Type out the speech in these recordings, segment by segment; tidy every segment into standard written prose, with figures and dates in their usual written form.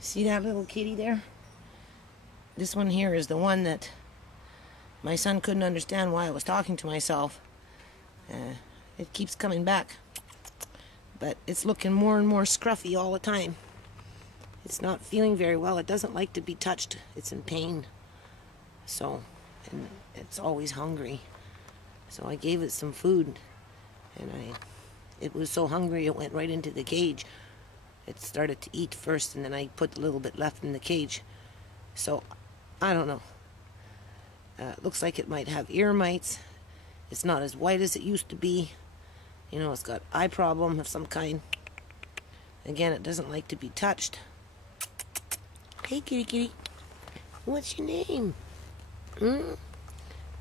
See that little kitty there? This one here is the one that my son couldn't understand why I was talking to myself. It keeps coming back, but it's looking more and more scruffy all the time. It's not feeling very well. It doesn't like to be touched. It's in pain. So, and it's always hungry. So I gave it some food, and it was so hungry it went right into the cage. It started to eat first, and then I put a little bit left in the cage. So, I don't know. Looks like it might have ear mites. It's not as white as it used to be. You know, it's got eye problem of some kind. Again, it doesn't like to be touched. Hey, kitty kitty. What's your name?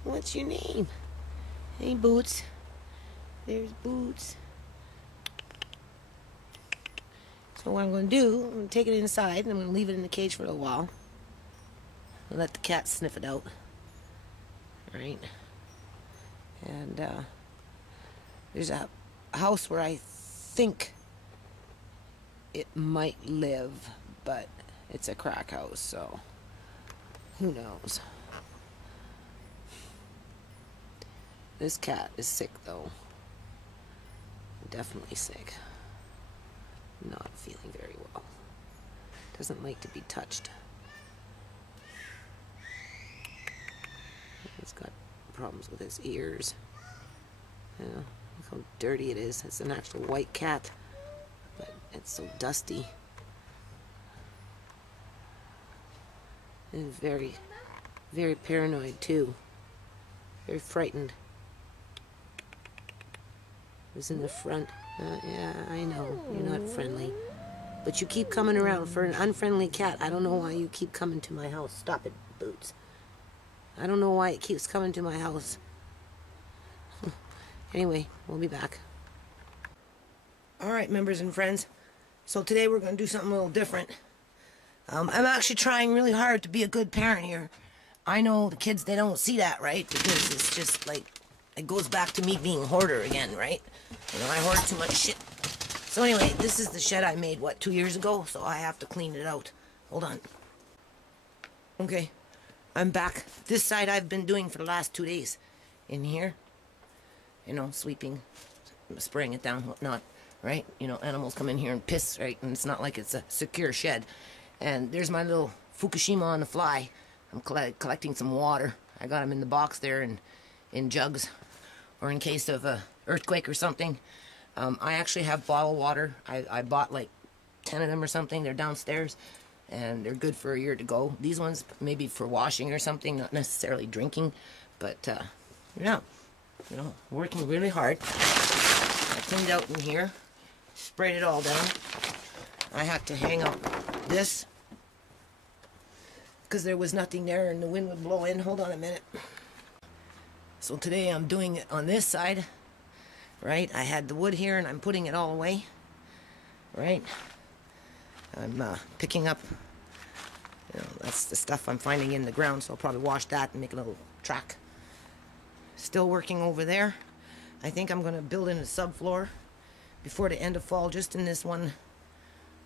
What's your name? Hey, Boots. There's Boots. So what I'm going to do, I'm going to take it inside, and I'm going to leave it in the cage for a little while. I'll let the cat sniff it out. Right? And there's a house where I think it might live, but it's a crack house, so who knows. This cat is sick, though. Definitely sick. Not feeling very well. Doesn't like to be touched. He's got problems with his ears. Yeah, look how dirty it is. It's an actual white cat, but it's so dusty. And very, very paranoid too. Very frightened. It's in the front. Yeah, I know you're not friendly, but you keep coming around. For an unfriendly cat, I don't know why you keep coming to my house. Stop it, Boots. I don't know why it keeps coming to my house. Anyway, we'll be back. Alright, members and friends. So today we're going to do something a little different. I'm actually trying really hard to be a good parent here. I know the kids, they don't see that, right? Because it's just like, it goes back to me being a hoarder again, right? You know, I hoard too much shit. So anyway, this is the shed I made, what, 2 years ago? So I have to clean it out. Hold on. Okay. I'm back. This side I've been doing for the last 2 days. In here, you know, sweeping, spraying it down, whatnot, right? You know, animals come in here and piss, right? And it's not like it's a secure shed. And there's my little Fukushima on the fly. I'm collecting some water. I got them in the box there in jugs, or in case of a earthquake or something. I actually have bottled water. I bought like 10 of them or something. They're downstairs. And they're good for a year to go. These ones maybe for washing or something, not necessarily drinking, but yeah, you know, working really hard. I cleaned out in here, sprayed it all down. I had to hang up this because there was nothing there and the wind would blow in. Hold on a minute. So today I'm doing it on this side, right? I had the wood here and I'm putting it all away, right? I'm picking up, you know, that's the stuff I'm finding in the ground, so I'll probably wash that and make a little track. Still working over there. I think I'm going to build in a subfloor before the end of fall, just in this one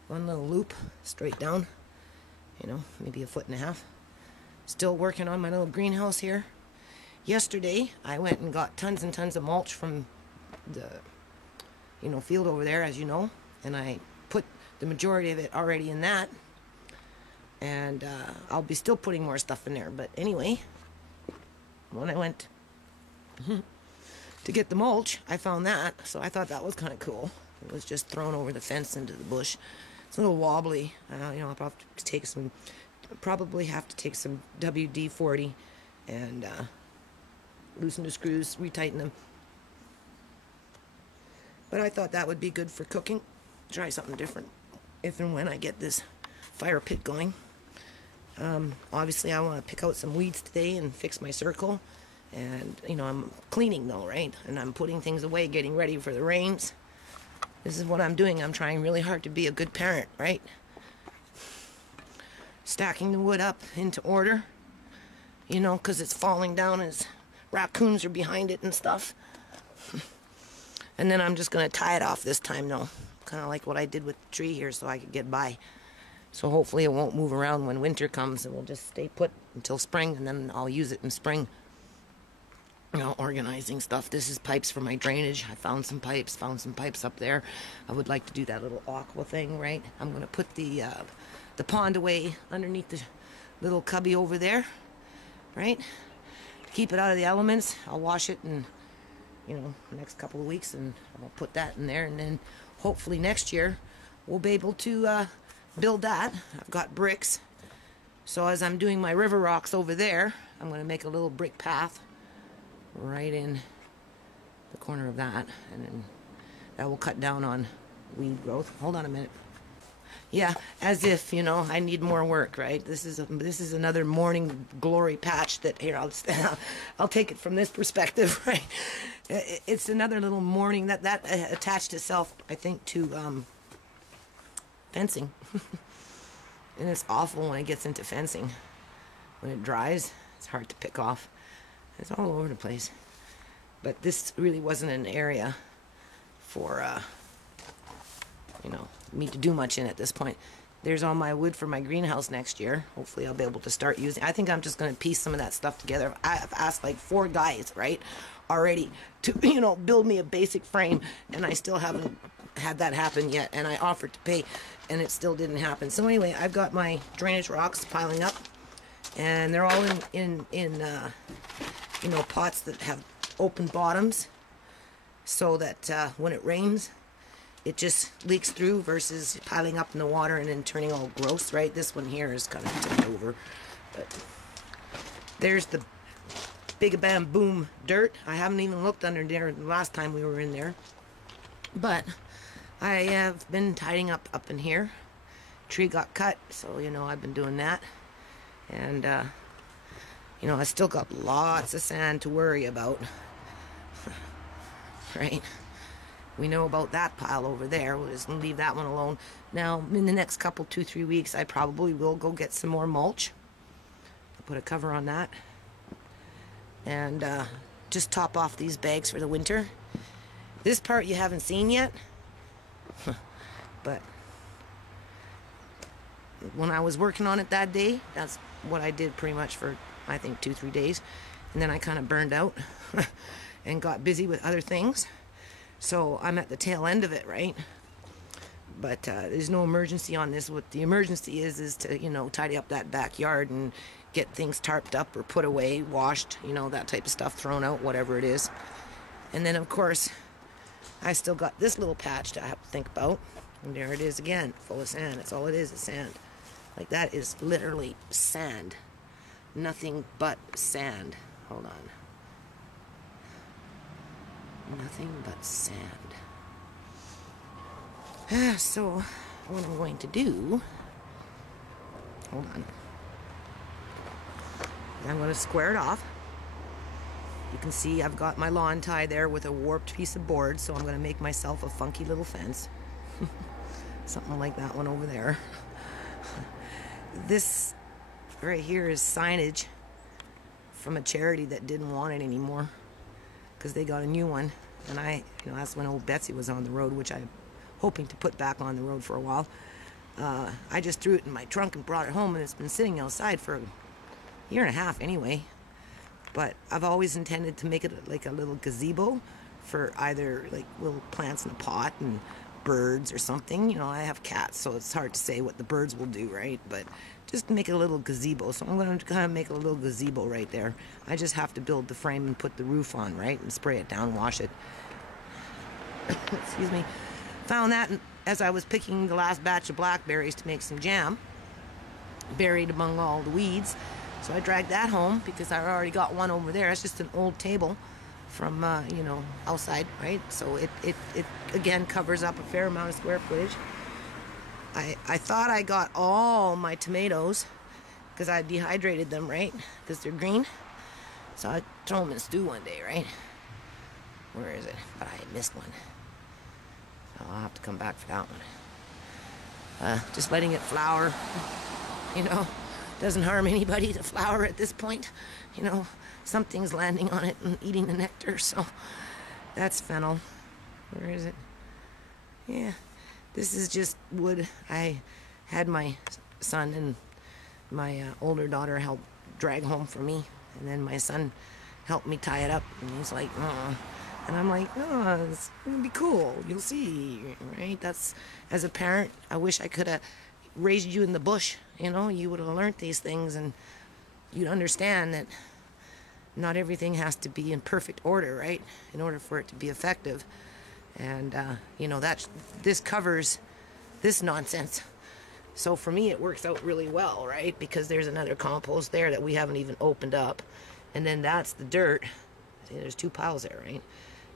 little loop, straight down, you know, maybe 1.5 feet. Still working on my little greenhouse here. Yesterday, I went and got tons and tons of mulch from the, you know, field over there, as you know, and I put the majority of it already in that, and I'll be still putting more stuff in there. But anyway, when I went to get the mulch, I found that, so I thought that was kind of cool. It was just thrown over the fence into the bush. It's a little wobbly. You know, I'll probably have to take some WD-40 and loosen the screws, retighten them. But I thought that would be good for cooking. Try something different if and when I get this fire pit going. Obviously I want to pick out some weeds today and fix my circle, and you know, I'm cleaning though, right? And I'm putting things away, getting ready for the rains. This is what I'm doing. I'm trying really hard to be a good parent, right? Stacking the wood up into order, you know, because it's falling down as raccoons are behind it and stuff. And then I'm just going to tie it off this time, though. Kind of like what I did with the tree here so I could get by. So hopefully it won't move around when winter comes. It will just stay put until spring, and then I'll use it in spring. You know, organizing stuff. This is pipes for my drainage. I found some pipes up there. I would like to do that little aqua thing, right? I'm going to put the pond away underneath the little cubby over there, right? Keep it out of the elements. I'll wash it in, you know, the next couple of weeks, and I'll put that in there, and then hopefully next year we'll be able to build that. I've got bricks. So as I'm doing my river rocks over there, I'm going to make a little brick path right in the corner of that, and then that will cut down on weed growth. Hold on a minute. Yeah, as if, you know, I need more work, right? This is another morning glory patch that, here, I'll take it from this perspective, right? It's another little morning that attached itself, I think, to fencing. And it's awful when it gets into fencing. When it dries, it's hard to pick off. It's all over the place. But this really wasn't an area for, you know, me to do much in at this point. There's all my wood for my greenhouse next year. Hopefully I'll be able to start using. I think I'm just going to piece some of that stuff together. I've asked like 4 guys, right, already to, you know, build me a basic frame, and I still haven't had that happen yet. And I offered to pay, and it still didn't happen. So anyway, I've got my drainage rocks piling up, and they're all in you know, pots that have open bottoms, so that when it rains, it just leaks through versus piling up in the water and then turning all gross, right? This one here is kind of tipped over. But there's the big bam boom dirt. I haven't even looked under there the last time we were in there. But I have been tidying up in here. Tree got cut, so, you know, I've been doing that. And, you know, I still got lots of sand to worry about. Right? We know about that pile over there. We'll just leave that one alone. Now, in the next couple, 2-3 weeks, I probably will go get some more mulch. I'll put a cover on that. And just top off these bags for the winter. This part you haven't seen yet. But when I was working on it that day, that's what I did pretty much for, I think, 2-3 days. And then I kind of burned out and got busy with other things. So I'm at the tail end of it, right? But there's no emergency on this. What the emergency is to, you know, tidy up that backyard and get things tarped up or put away, washed, you know, that type of stuff, thrown out, whatever it is. And then, of course, I still got this little patch to have to think about. And there it is again, full of sand. That's all it is sand. Like, that is literally sand. Nothing but sand. Hold on. Nothing but sand. So, what I'm going to do... Hold on. I'm going to square it off. You can see I've got my lawn tie there with a warped piece of board, so I'm going to make myself a funky little fence. Something like that one over there. This right here is signage from a charity that didn't want it anymore because they got a new one. And you know, that's when old Betsy was on the road, which I'm hoping to put back on the road for a while. I just threw it in my trunk and brought it home, and it's been sitting outside for a year and a half anyway. But I've always intended to make it like a little gazebo for either like little plants in a pot and birds or something. You know, I have cats, so it's hard to say what the birds will do, right? But just make it a little gazebo. So I'm going to kind of make a little gazebo right there. I just have to build the frame and put the roof on, right? And spray it down, wash it. Excuse me. Found that as I was picking the last batch of blackberries to make some jam, buried among all the weeds. So I dragged that home because I already got one over there. It's just an old table from, you know, outside, right? So it again covers up a fair amount of square footage. I thought I got all my tomatoes because I dehydrated them, right? Because they're green. So I throw them in stew one day, right? Where is it? But I missed one. So I'll have to come back for that one. Just letting it flower, you know. Doesn't harm anybody to flower at this point. You know, something's landing on it and eating the nectar, so that's fennel. Where is it? Yeah, this is just wood. I had my son and my older daughter helped drag home for me, and then my son helped me tie it up, and he's like, and I'm like, oh, it's gonna be cool, you'll see, right? That's, as a parent, I wish I could have raised you in the bush, you know, you would have learned these things, and you'd understand that not everything has to be in perfect order, right, in order for it to be effective. And you know, this covers this nonsense. So for me, it works out really well, right? Because there's another compost there that we haven't even opened up. And then that's the dirt. See, there's 2 piles there, right?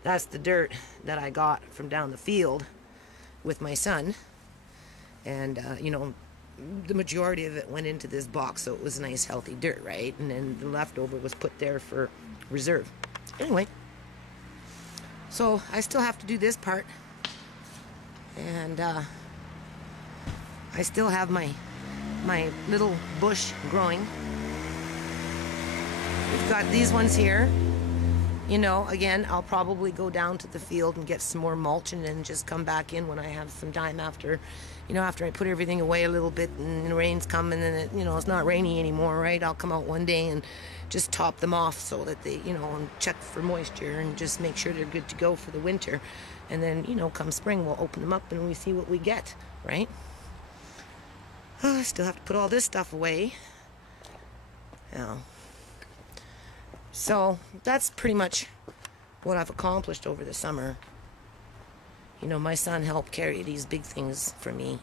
That's the dirt that I got from down the field with my son. And, you know, the majority of it went into this box, so it was nice, healthy dirt, right? And then the leftover was put there for reserve. Anyway, so I still have to do this part. And, I still have my little bush growing. We've got these ones here. You know, again, I'll probably go down to the field and get some more mulch and then just come back in when I have some time after, you know, after I put everything away a little bit and the rain's coming and it, you know, it's not rainy anymore, right? I'll come out one day and just top them off so that they, you know, and check for moisture and just make sure they're good to go for the winter. And then, you know, come spring, we'll open them up and we see what we get, right? Oh, I still have to put all this stuff away. Now, so that's pretty much what I've accomplished over the summer. You know, my son helped carry these big things for me,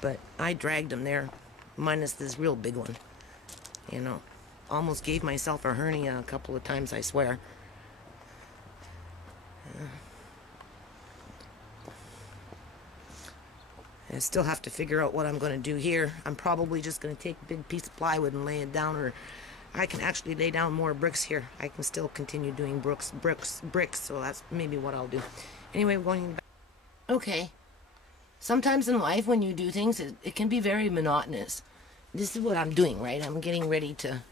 but I dragged them there, minus this real big one. You know, almost gave myself a hernia a couple of times, I swear. I still have to figure out what I'm going to do here. I'm probably just going to take a big piece of plywood and lay it down, or I can actually lay down more bricks here. I can still continue doing bricks, so that's maybe what I'll do. Anyway, we're going back. Okay. Sometimes in life when you do things, it can be very monotonous. This is what I'm doing, right? I'm getting ready to,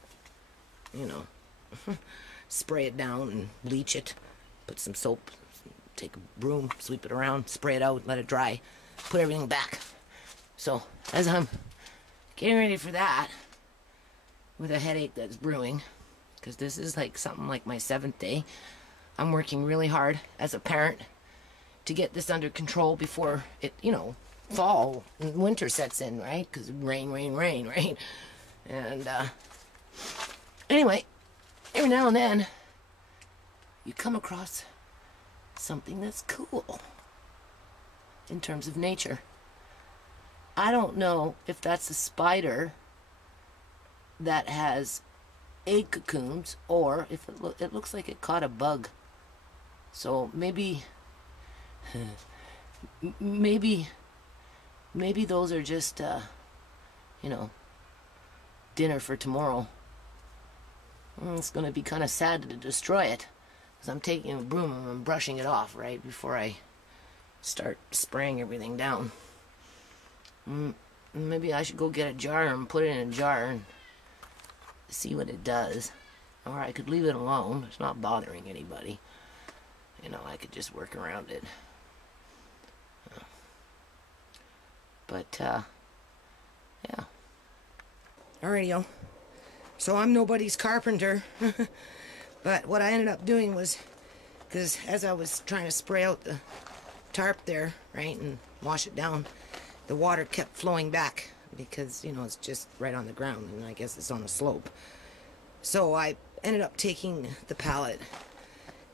you know, spray it down and bleach it. Put some soap, take a broom, sweep it around, spray it out, let it dry. Put everything back. So, as I'm getting ready for that, with a headache that's brewing, because this is like something like my 7th day, I'm working really hard as a parent to get this under control before it, you know, fall and winter sets in, right? Because rain, right? And, anyway, every now and then, you come across something that's cool in terms of nature. I don't know if that's a spider that has egg cocoons or if it looks like it caught a bug. So maybe maybe those are just you know, dinner for tomorrow. It's going to be kind of sad to destroy it because I'm taking a broom and I'm brushing it off right before I start spraying everything down. Maybe I should go get a jar and put it in a jar and see what it does. Or I could leave it alone. It's not bothering anybody. You know, I could just work around it. But, yeah. Alrighty, yo. So I'm nobody's carpenter. But what I ended up doing was, because as I was trying to spray out the tarp there, right, and wash it down, the water kept flowing back because, you know, it's just right on the ground and I guess it's on a slope. So I ended up taking the pallet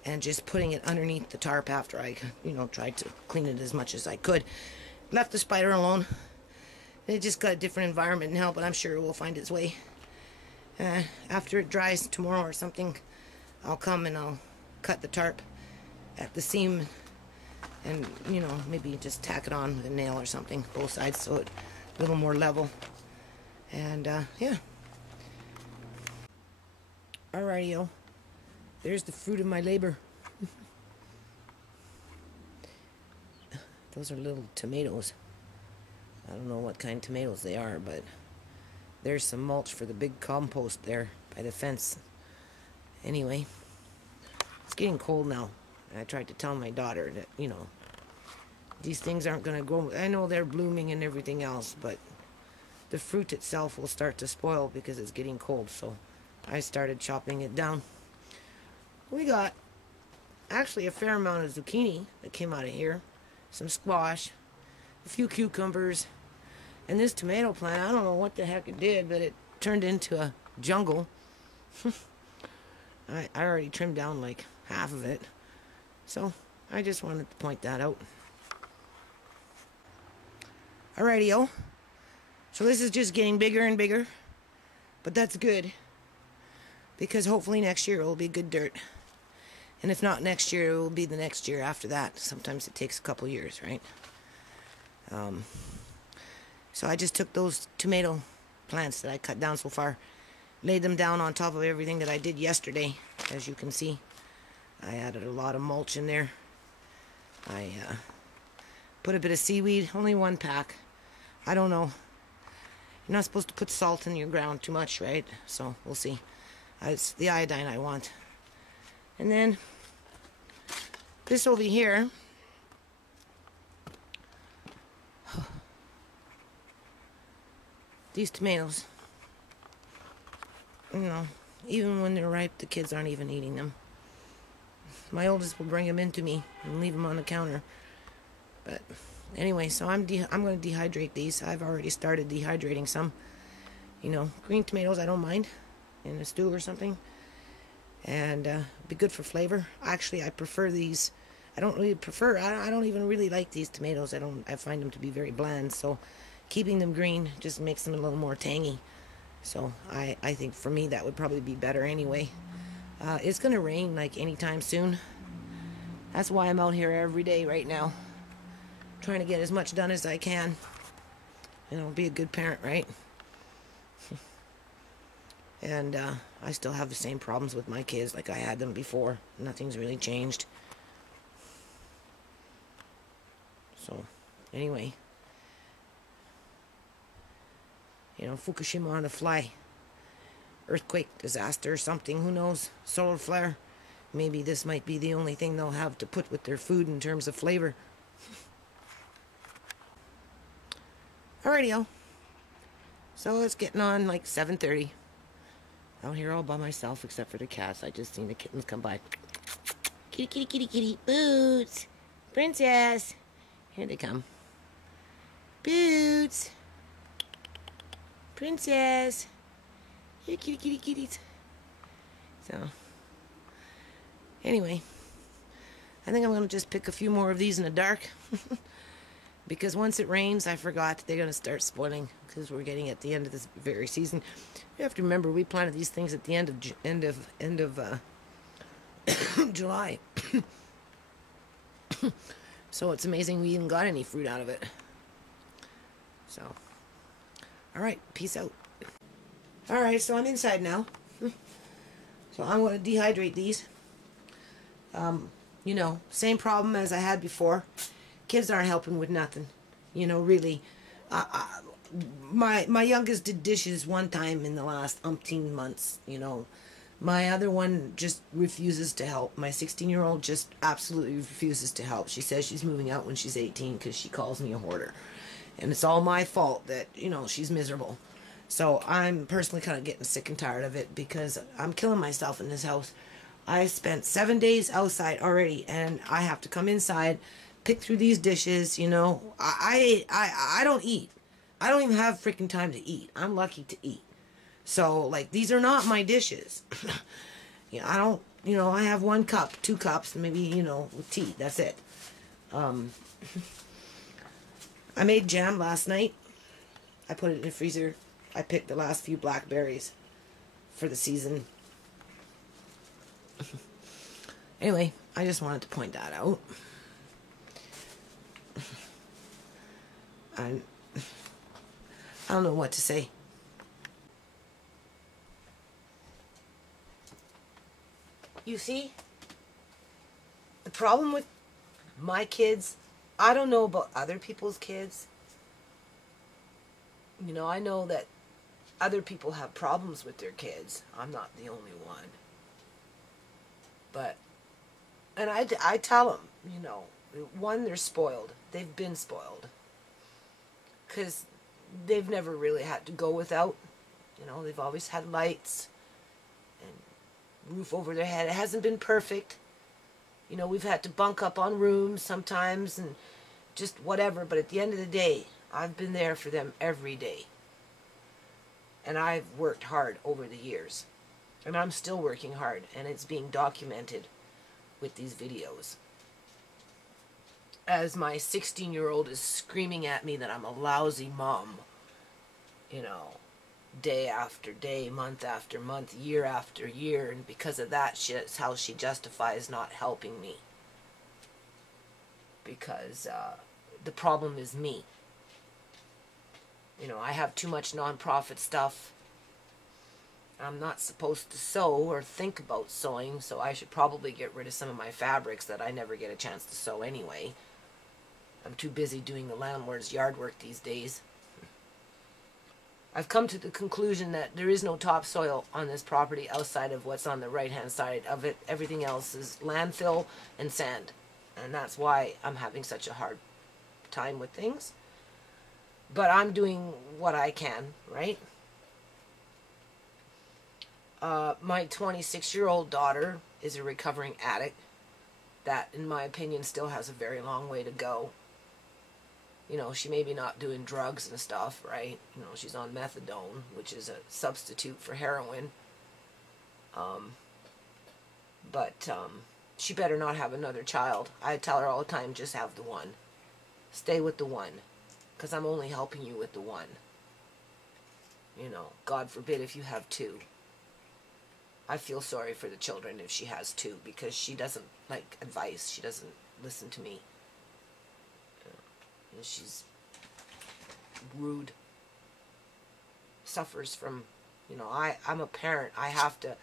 and just putting it underneath the tarp after I, you know, tried to clean it as much as I could. Left the spider alone. It just got a different environment now, but I'm sure it will find its way. After it dries tomorrow or something, I'll come and I'll cut the tarp at the seam and, you know, maybe just tack it on with a nail or something, both sides, so it's a little more level. And, yeah. Alrighty, yo. There's the fruit of my labor. Those are little tomatoes. I don't know what kind of tomatoes they are, but there's some mulch for the big compost there by the fence. Anyway, it's getting cold now. I tried to tell my daughter that, you know, these things aren't going to grow. I know they're blooming and everything else, but the fruit itself will start to spoil because it's getting cold. So I started chopping it down. We got actually a fair amount of zucchini that came out of here, some squash, a few cucumbers, and this tomato plant, I don't know what the heck it did, but it turned into a jungle. I already trimmed down like half of it, so I just wanted to point that out. Alrighty-o. So this is just getting bigger and bigger, but that's good, because hopefully next year it will be good dirt. And if not next year, it will be the next year after that. Sometimes it takes a couple years, right? So I just took those tomato plants that I cut down so far, laid them down on top of everything that I did yesterday. As you can see, I added a lot of mulch in there. I put a bit of seaweed, only 1 pack. I don't know. You're not supposed to put salt in your ground too much, right? So we'll see. It's the iodine I want. And then this over here, these tomatoes, you know, even when they're ripe, the kids aren't even eating them. My oldest will bring them into me and leave them on the counter. But anyway, so I'm going to dehydrate these. I've already started dehydrating some. You know, green tomatoes I don't mind in a stew or something. And be good for flavor. Actually, I prefer these. I don't even really like these tomatoes. I find them to be very bland. So keeping them green just makes them a little more tangy. So I think for me that would probably be better anyway. It's going to rain like anytime soon. That's why I'm out here every day right now, trying to get as much done as I can. You know, be a good parent, right? And I still have the same problems with my kids like I had them before. Nothing's really changed. So, anyway. You know, Fukushima on the fly. Earthquake, disaster, something, who knows? Solar flare. Maybe this might be the only thing they'll have to put with their food in terms of flavor. Alrighty-o. So it's getting on like 7:30. Out here all by myself except for the cats. I just seen the kittens come by. Kitty, kitty, kitty, kitty. Boots. Princess. Here they come. Boots. Princess. Here, kitty, kitty, kitties. So, anyway. I think I'm going to just pick a few more of these in the dark. Because once it rains, I forgot, they're going to start spoiling because we're getting at the end of this very season. You have to remember, we planted these things at the end of July. So it's amazing we even got any fruit out of it. So, all right, peace out. All right, so I'm inside now. So I'm going to dehydrate these. You know, same problem as I had before. Kids aren't helping with nothing, you know, really. My youngest did dishes one time in the last umpteen months, you know. My other one just refuses to help. My 16-year-old just absolutely refuses to help. She says she's moving out when she's 18 because she calls me a hoarder. And it's all my fault that, you know, she's miserable. So I'm personally kind of getting sick and tired of it because I'm killing myself in this house. I spent 7 days outside already, and I have to come inside, pick through these dishes, you know. I don't eat. I don't even have freaking time to eat. I'm lucky to eat. So, like, these are not my dishes. You know, I don't, you know, I have 1 cup, 2 cups, maybe, you know, with tea. That's it. I made jam last night. I put it in the freezer. I picked the last few blackberries for the season. Anyway, I just wanted to point that out. I don't know what to say. You see, the problem with my kids, I don't know about other people's kids. You know, I know that other people have problems with their kids. I'm not the only one. But, and I tell them, you know, one, they're spoiled. They've been spoiled. Because they've never really had to go without. You know, they've always had lights and roof over their head. It hasn't been perfect. You know, we've had to bunk up on rooms sometimes and just whatever. But at the end of the day, I've been there for them every day. And I've worked hard over the years. And I'm still working hard. And it's being documented with these videos. As my 16-year-old is screaming at me that I'm a lousy mom. You know, day after day, month after month, year after year. And because of that, that's how she justifies not helping me. Because the problem is me. You know, I have too much nonprofit stuff. I'm not supposed to sew or think about sewing, so I should probably get rid of some of my fabrics that I never get a chance to sew anyway. I'm too busy doing the landlord's yard work these days. I've come to the conclusion that there is no topsoil on this property outside of what's on the right-hand side of it. Everything else is landfill and sand. And that's why I'm having such a hard time with things. But I'm doing what I can, right? My 26-year-old daughter is a recovering addict that, in my opinion, still has a very long way to go. You know, she may be not doing drugs and stuff, right? You know, she's on methadone, which is a substitute for heroin. But she better not have another child. I tell her all the time, just have the one. Stay with the one. Because I'm only helping you with the one. You know, God forbid if you have two. I feel sorry for the children if she has two, because she doesn't like advice. She doesn't listen to me. And she's rude. Suffers from, you know, I'm a parent. I have to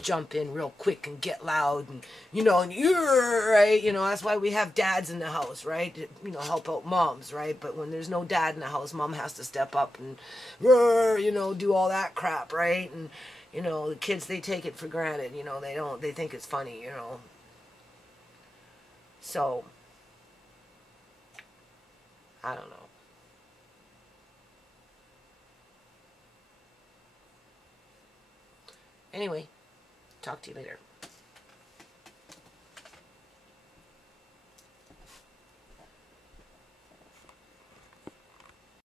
jump in real quick and get loud and, you know, and you're right, you know, that's why we have dads in the house, right? To, you know, help out moms, right? But when there's no dad in the house, mom has to step up and, you know, do all that crap, right? And, you know, the kids, they take it for granted, you know, they think it's funny, you know. So, I don't know. Anyway, talk to you later.